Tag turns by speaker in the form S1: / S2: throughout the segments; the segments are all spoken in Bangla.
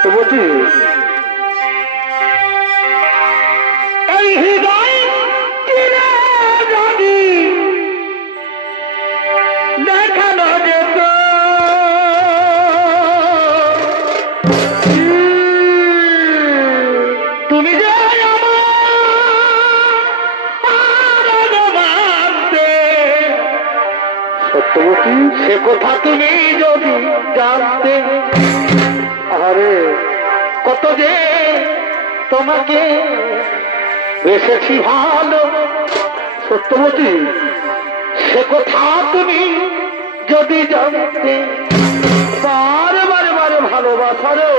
S1: যে সত্যবতী সে কথা তুমি যদি জানতে আরে কত যে তোমাকে বেসেছি ভালো। সত্যবতী সে কথা তুমি যদি জানতে বারে বারে বারে ভালোবাসা রে।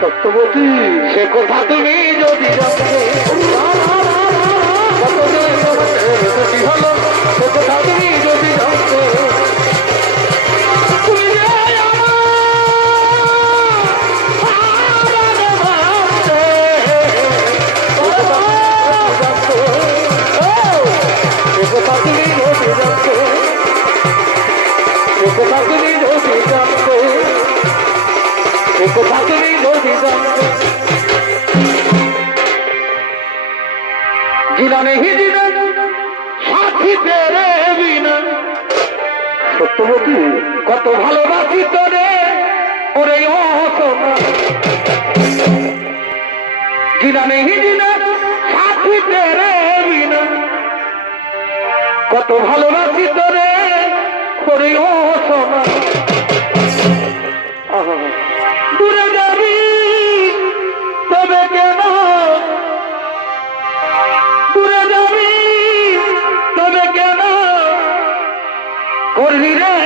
S1: সত্যবতী সে কথা তুমি যদি জানতে কত ভালোবাসি তোরে ওরে ও সোনা জিনা নেহি সাথী তেরে বিনা কত ভালোবাসি তোরে দূরে যাবি তবে কেন? দূরে যাবি তবে কেন? করবি রে?